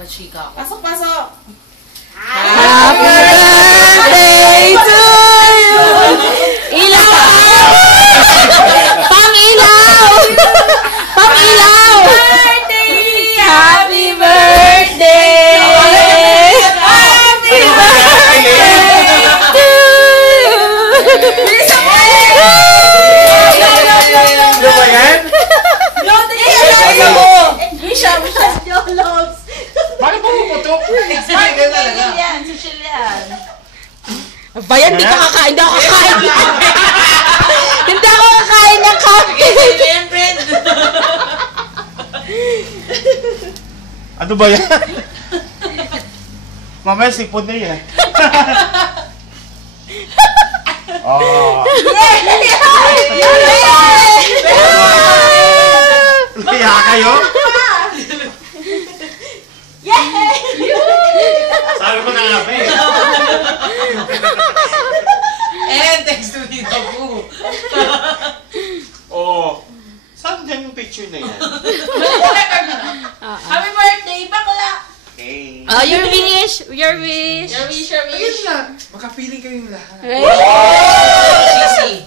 Pachika ako. Pasok, pasok! Happy birthday to you! Ilaw! Pang-ilaw! Pang-ilaw! Happy birthday! Happy birthday to you! Ano ba yan? Bakit pumuputok? Bayan, hindi ka kakain. Hindi ako kakain. Hindi ako kakain ng cupcake. Ano ba yan? Mamaya sipon na yan. Oh. Kaya kayo? Sabi ko na nga eh. And thanks to me, Tabu. Oh. Saan dyan yung picture na yan? Happy birthday, bakla! Okay. Oh, your wish. Your wish. Your wish, your wish. Ayun lang. Makapiling kayong lahat. Right? Cheesy.